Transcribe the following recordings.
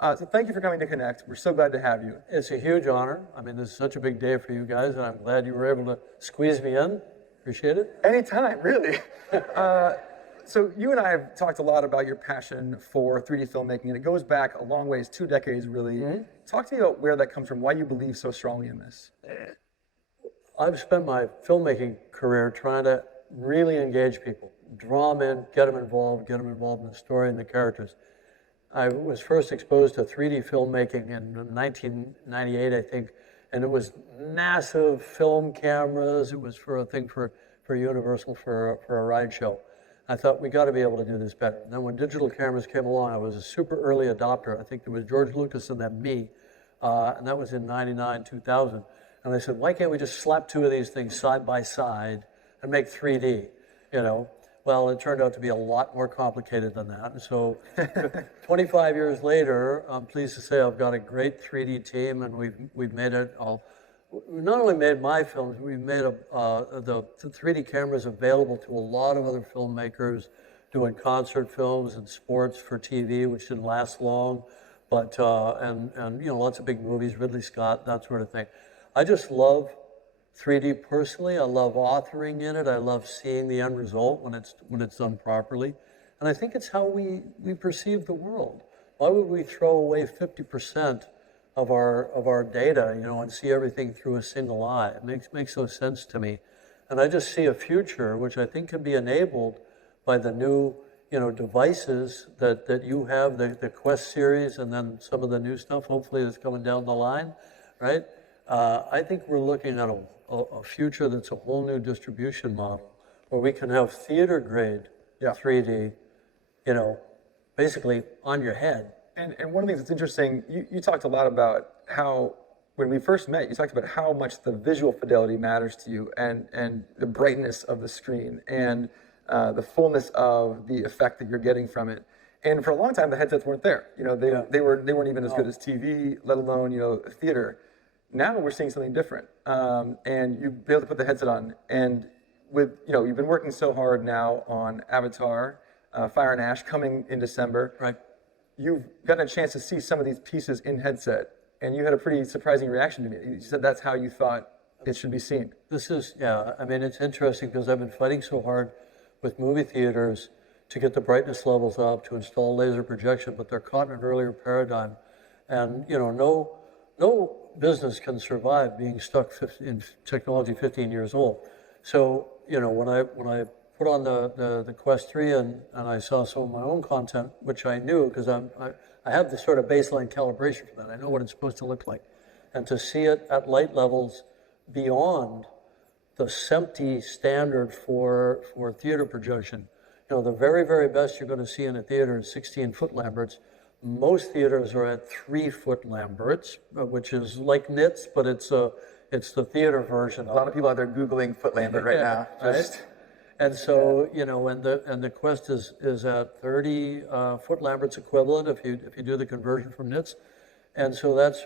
So thank you for coming to Connect. We're so glad to have you. It's a huge honor. I mean, this is such a big day for you guys, and I'm glad you were able to squeeze me in. Appreciate it. Anytime, really. So you and I have talked a lot about your passion for 3D filmmaking, and it goes back a long ways, 2 decades, really. Talk to me about where that comes from, why you believe so strongly in this. I've spent my filmmaking career trying to really engage people, draw them in, get them involved in the story and the characters. I was first exposed to 3D filmmaking in 1998, I think, and it was massive film cameras. It was for a thing for Universal for a ride show. I thought, we got to be able to do this better. And then when digital cameras came along, I was a super early adopter. I think it was George Lucas and then me, and that was in 99, 2000. And I said, why can't we just slap 2 of these things side by side and make 3D, you know? Well, it turned out to be a lot more complicated than that. And so 25 years later, I'm pleased to say I've got a great 3D team, and we've made it all. We not only made my films, we've made the 3D cameras available to a lot of other filmmakers doing concert films and sports for TV, which didn't last long, but and you know, lots of big movies, Ridley Scott, that sort of thing. I just love 3D personally. I love authoring in it. I love seeing the end result when it's done properly, and I think it's how we perceive the world. Why would we throw away 50% of our data, you know, and see everything through a single eye? It makes no sense to me. And I just see a future which I think can be enabled by the new, you know, devices that you have, the Quest series, and then some of the new stuff, hopefully, that's coming down the line, right? I think we're looking at a future that's a whole new distribution model where we can have theater grade 3D, you know, basically on your head. And one of the things that's interesting, you talked a lot about how, when we first met, you talked about how much the visual fidelity matters to you, and the brightness of the screen, and the fullness of the effect that you're getting from it. And for a long time, the headsets weren't there. You know, they weren't even as good as TV, let alone, you know, theater. Now we're seeing something different, and you'll be able to put the headset on. And with, you know, you've been working so hard now on Avatar, Fire and Ash coming in December. Right. You've gotten a chance to see some of these pieces in headset, and you had a pretty surprising reaction to me. You said that's how you thought it should be seen. This is, yeah, I mean, it's interesting because I've been fighting so hard with movie theaters to get the brightness levels up, to install laser projection, but they're caught in an earlier paradigm. And, you know, no business can survive being stuck in technology 15 years old. So, you know, when I put on the Quest 3 and I saw some of my own content, which I knew because I have this sort of baseline calibration for that. I know what it's supposed to look like. And to see it at light levels beyond the SMPTE standard for theater projection. You know, the very, very best you're going to see in a theater is 16-foot Lamberts. Most theaters are at 3-foot Lamberts, which is like nits, but it's the theater version. A lot of people out there Googling foot Lambert right now. Right? And so, you know, and the Quest is at 30 foot Lamberts equivalent if you do the conversion from nits. And so that's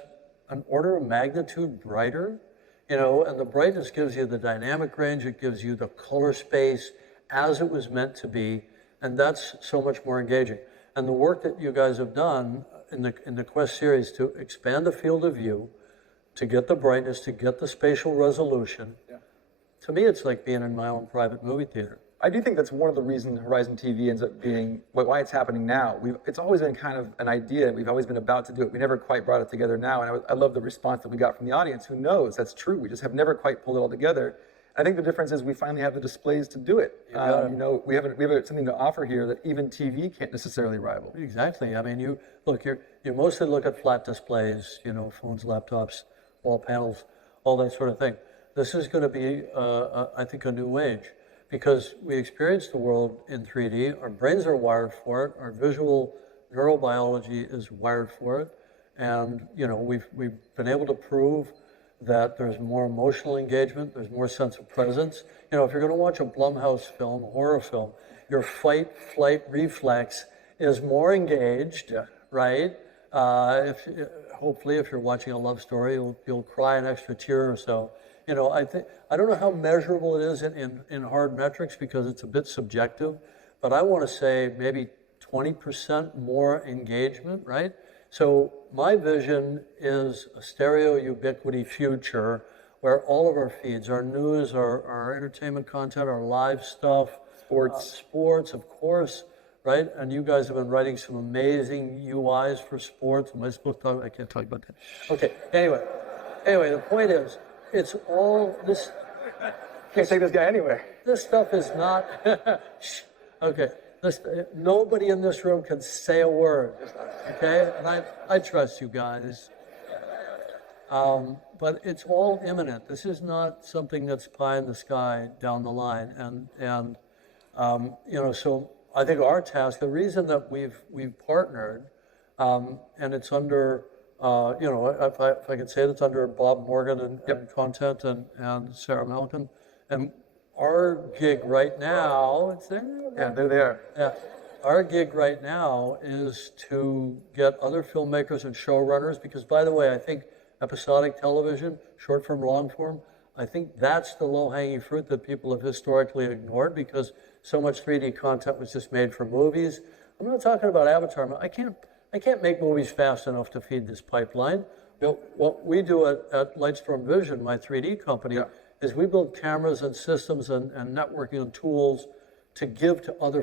an order of magnitude brighter, you know, and the brightness gives you the dynamic range, it gives you the color space as it was meant to be, and that's so much more engaging. And the work that you guys have done in the Quest series to expand the field of view, to get the brightness, to get the spatial resolution, to me, it's like being in my own private movie theater. I do think that's one of the reasons Horizon TV ends up being why it's happening now. It's always been kind of an idea, and we've always been about to do it. We never quite brought it together now, and I love the response that we got from the audience. Who knows? That's true. We just have never quite pulled it all together. I think the difference is we finally have the displays to do it. You know, we have something to offer here that even TV can't necessarily rival. Exactly. I mean, you mostly look at flat displays, you know, phones, laptops, wall panels, all that sort of thing. This is going to be, I think, a new age because we experience the world in 3D. Our brains are wired for it. Our visual neurobiology is wired for it. And, you know, we've been able to prove that there's more emotional engagement, there's more sense of presence. You know, if you're going to watch a Blumhouse film, a horror film, your fight-flight reflex is more engaged, right? Hopefully, if you're watching a love story, you'll cry an extra tear or so. You know, I don't know how measurable it is in hard metrics because it's a bit subjective, but I want to say maybe 20% more engagement, right? So my vision is a stereo ubiquity future where all of our feeds, our news, our entertainment content, our live stuff, sports, of course, right? And you guys have been writing some amazing UIs for sports. Am I supposed to talk? I can't talk about that. Okay. Anyway, the point is, it's all this. Can't take this guy anywhere. This stuff is not. Okay. Nobody in this room can say a word. Okay, and I trust you guys. But it's all imminent. This is not something that's pie in the sky down the line. And so I think our task, the reason that we've partnered, and it's under, if I could say it, it's under Bob Morgan and content and Sarah Malkin. And our gig right now, it's there. Yeah, there they are. Yeah. Our gig right now is to get other filmmakers and showrunners, because by the way, I think episodic television, short form, long form, I think that's the low-hanging fruit that people have historically ignored, because so much 3D content was just made for movies. I'm not talking about Avatar. I can't make movies fast enough to feed this pipeline. What we do at Lightstorm Vision, my 3D company, is we build cameras and systems and networking and tools to give to other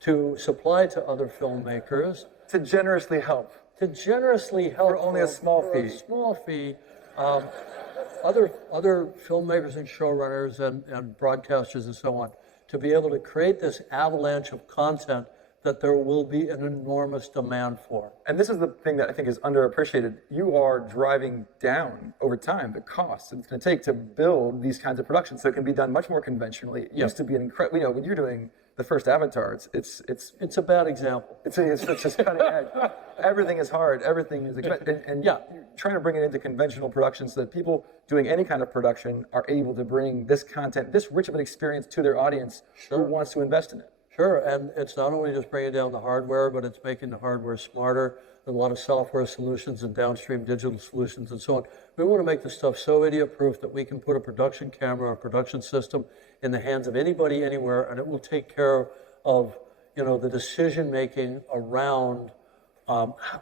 to supply to other filmmakers. To generously help. For only a small fee. A small fee. Other filmmakers and showrunners and broadcasters and so on, to be able to create this avalanche of content that there will be an enormous demand for. And this is the thing that I think is underappreciated. You are driving down over time the costs it's going to take to build these kinds of productions, so it can be done much more conventionally. It used to be an incredible, when you're doing the first Avatar, it's a bad example. It's just cutting edge. Everything is hard. Everything is and you're trying to bring it into conventional production so that people doing any kind of production are able to bring this content, this rich of an experience, to their audience who wants to invest in it. Sure, and it's not only just bringing down the hardware, but it's making the hardware smarter. There's a lot of software solutions and downstream digital solutions and so on. We want to make the stuff so idiot-proof that we can put a production camera or production system in the hands of anybody, anywhere, and it will take care of, the decision-making around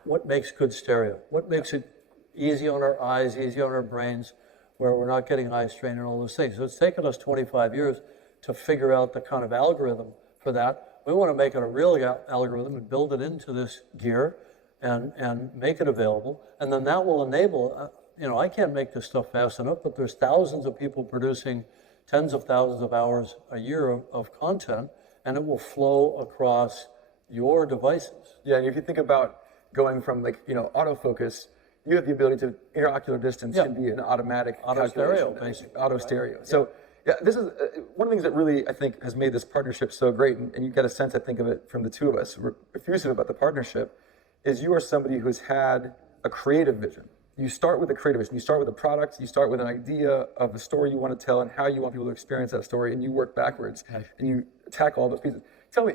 what makes good stereo, what makes it easy on our eyes, easy on our brains, where we're not getting eye strain and all those things. So it's taken us 25 years to figure out the kind of algorithm for that. We want to make it a real algorithm and build it into this gear and make it available. And then that will enable, I can't make this stuff fast enough, but there's thousands of people producing tens of thousands of hours a year of content, and it will flow across your devices. Yeah, and if you think about going from autofocus, you have the ability to, interocular distance can be an automatic auto stereo, basically. Auto stereo. So yeah, this is one of the things that really, I think, has made this partnership so great, and you get a sense, I think, of it from the two of us. We're effusive about the partnership, is you are somebody who's had a creative vision. You start with a creative vision. You start with a product. You start with an idea of the story you want to tell and how you want people to experience that story, and you work backwards, and you attack all those pieces. Tell me,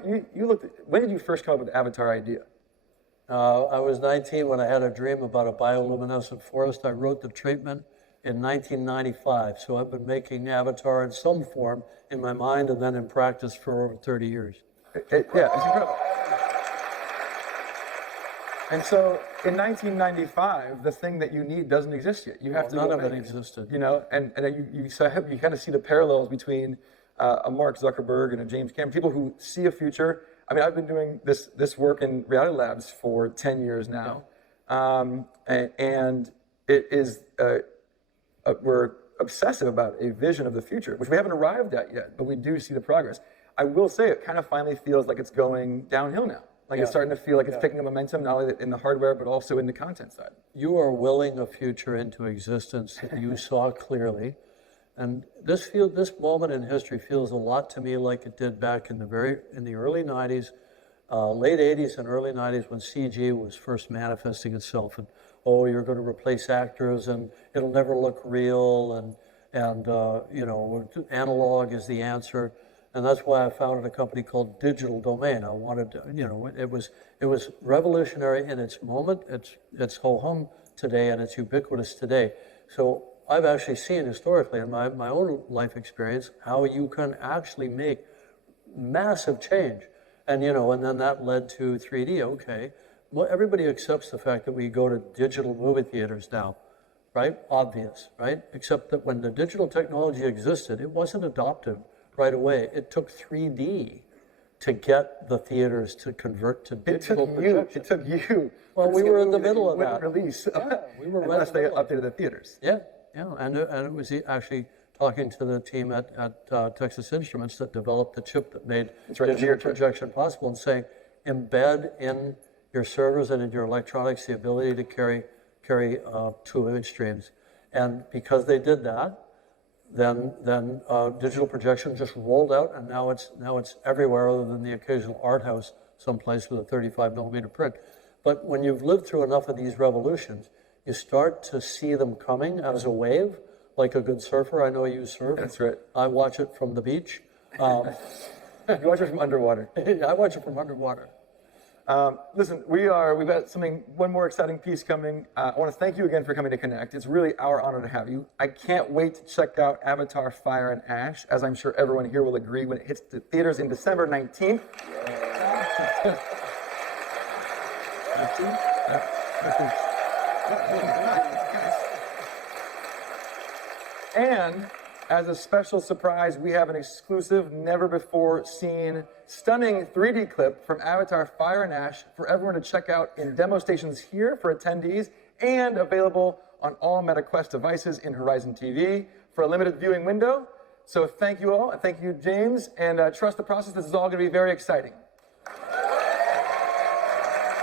when did you first come up with the Avatar idea? I was 19 when I had a dream about a bioluminescent forest. I wrote the treatment in 1995, so I've been making Avatar in some form in my mind and then in practice for over 30 years. Yeah, it's incredible. And so in 1995, the thing that you need doesn't exist yet. You have to. None of it existed. And you kind of see the parallels between a Mark Zuckerberg and a James Cameron, people who see a future. I mean, I've been doing this work in reality labs for 10 years now, and it is. We're obsessive about a vision of the future, which we haven't arrived at yet, but we do see the progress. I will say it kind of finally feels like it's going downhill now. Like it's starting to feel like it's picking up momentum, not only in the hardware, but also in the content side. You are willing a future into existence that you saw clearly. And this moment in history feels a lot to me like it did back in the early 90s, late 80s and early 90s, when CG was first manifesting itself. And you're going to replace actors and it'll never look real, and analog is the answer. And that's why I founded a company called Digital Domain. I wanted to, it was revolutionary in its moment. It's ho-hum today, and it's ubiquitous today. So I've actually seen historically in my own life experience how you can actually make massive change. And, and then that led to 3D. Okay, well, everybody accepts the fact that we go to digital movie theaters now, right? Obvious, right? Except that when the digital technology existed, it wasn't adopted right away. It took 3D to get the theaters to convert to digital projection. It took you. Well, we were in the middle of wouldn't that. Release. Yeah, we were right unless in the they middle of updated the theaters. Yeah, and it was actually talking to the team at Texas Instruments that developed the chip that made right, digital projection possible, and saying, embed in your servers and in your electronics the ability to carry two image streams. And because they did that, then digital projection just rolled out, and now it's everywhere other than the occasional art house someplace with a 35 millimeter print. But when you've lived through enough of these revolutions, you start to see them coming as a wave, like a good surfer. I know you surf. That's right. I watch it from the beach. You watch it from underwater. I watch it from underwater. Listen, we've got one more exciting piece coming. I want to thank you again for coming to Connect. It's really our honor to have you. I can't wait to check out Avatar Fire and Ash, as I'm sure everyone here will agree, when it hits the theaters in December 19th. And as a special surprise, we have an exclusive, never-before-seen, stunning 3D clip from Avatar Fire and Ash for everyone to check out in demo stations here for attendees and available on all MetaQuest devices in Horizon TV for a limited viewing window. So thank you all, and thank you, James, and trust the process. This is all going to be very exciting.